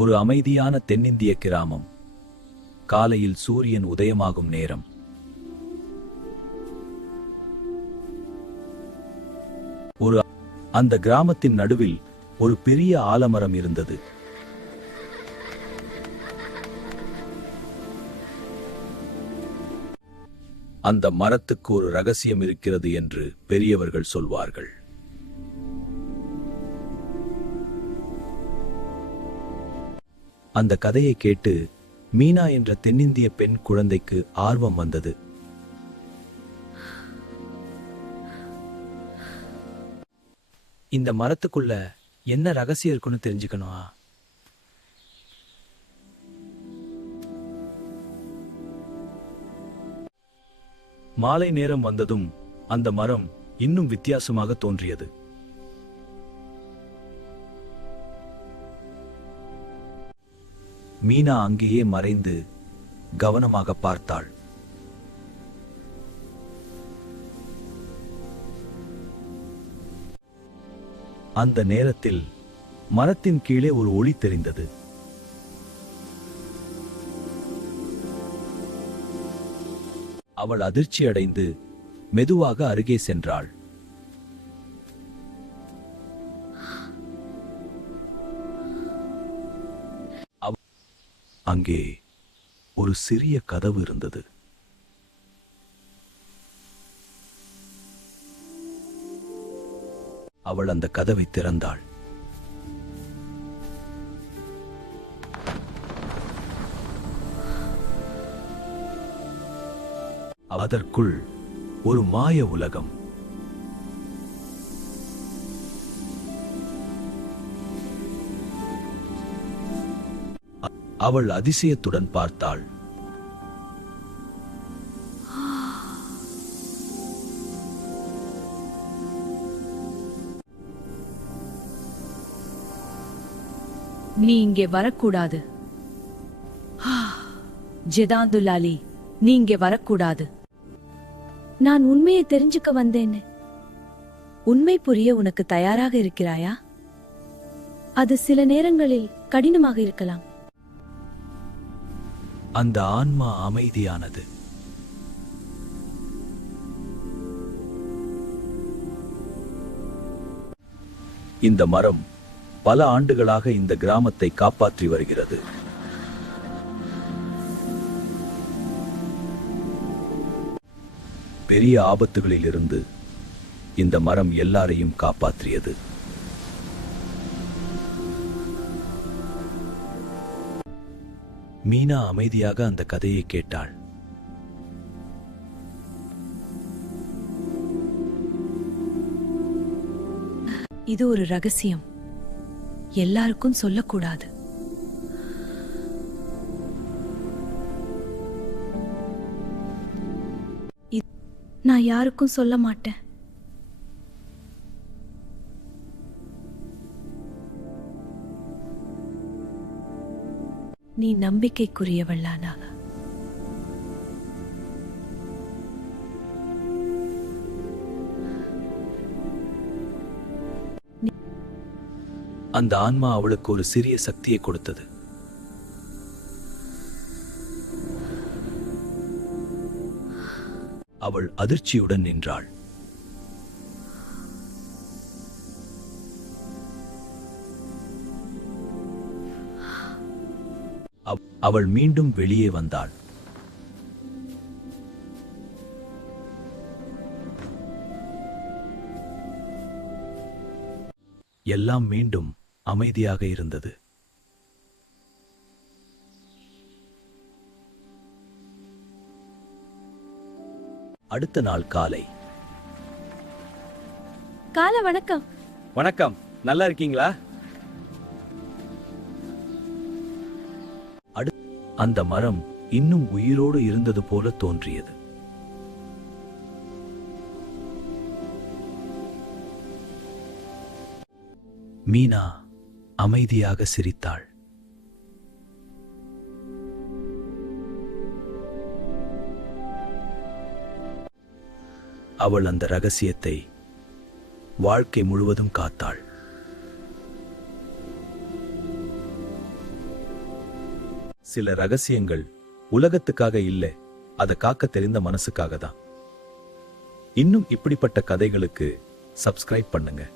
ஒரு அமைதியான தென்னிந்திய கிராமம். காலையில் சூரியன் உதயமாகும் நேரம். அந்த கிராமத்தின் நடுவில் ஒரு பெரிய ஆலமரம் இருந்தது. அந்த மரத்துக்கு ஒரு ரகசியம் இருக்கிறது என்று பெரியவர்கள் சொல்வார்கள். அந்த கதையை கேட்டு மீனா என்ற தென்னிந்திய பெண் குழந்தைக்கு ஆர்வம் வந்தது. இந்த மரத்துக்குள்ள என்ன ரகசியம் இருக்குன்னு தெரிஞ்சுக்கணும். மாலை நேரம் வந்ததும் அந்த மரம் இன்னும் வித்தியாசமாக தோன்றியது. மீனா அங்கேயே மறைந்து கவனமாக பார்த்தாள். அந்த நேரத்தில் மரத்தின் கீழே ஒரு ஒளி தெரிந்தது. அவள் அதிர்ச்சியடைந்து மெதுவாக அருகே சென்றாள். அங்கே ஒரு சிறிய கதவு இருந்தது. அவள் அந்த கதவை திறந்தாள். அதற்குள் ஒரு மாய உலகம். அவள் அதிசயத்துடன் பார்த்தாள். நீ இங்கே வரக்கூடாது. ஜெதாந்துலாலி, நீ இங்கே வரக்கூடாது. நான் உண்மையை தெரிஞ்சுக்க வந்தேன். உண்மை புரிய உனக்கு தயாராக இருக்கிறாயா? அது சில நேரங்களில் கடினமாக இருக்கலாம். அந்த ஆன்மா அமைதியானது. இந்த மரம் பல ஆண்டுகளாக இந்த கிராமத்தை காப்பாற்றி வருகிறது. பெரிய ஆபத்துகளில் இருந்து இந்த மரம் எல்லாரையும் காப்பாற்றியது. மீனா அமைதியாக அந்த கதையை கேட்டாள். இது ஒரு ரகசியம், எல்லாருக்கும் சொல்லக்கூடாது. நான் யாருக்கும் சொல்ல மாட்டேன். நீ நம்பிக்கைக்குரியவளானாக. அந்த ஆன்மா அவளுக்கு ஒரு சிறிய சக்தியை கொடுத்தது. அவள் அதிர்ச்சியுடன் நின்றாள். அவள் மீண்டும் வெளியே வந்தாள். எல்லாம் மீண்டும் அமைதியாக இருந்தது. அடுத்த நாள் காலை. வணக்கம். வணக்கம், நல்லா இருக்கீங்களா? அந்த மரம் இன்னும் உயிரோடு இருந்தது போல தோன்றியது. மீனா அமைதியாக சிரித்தாள். அவள் அந்த ரகசியத்தை வாழ்க்கை முழுவதும் காத்தாள். சில ரகசியங்கள் உலகத்துக்காக இல்ல, அதை காக்க தெரிந்த மனசுக்காக தான். இன்னும் இப்படிப்பட்ட கதைகளுக்கு சப்ஸ்கிரைப் பண்ணுங்க.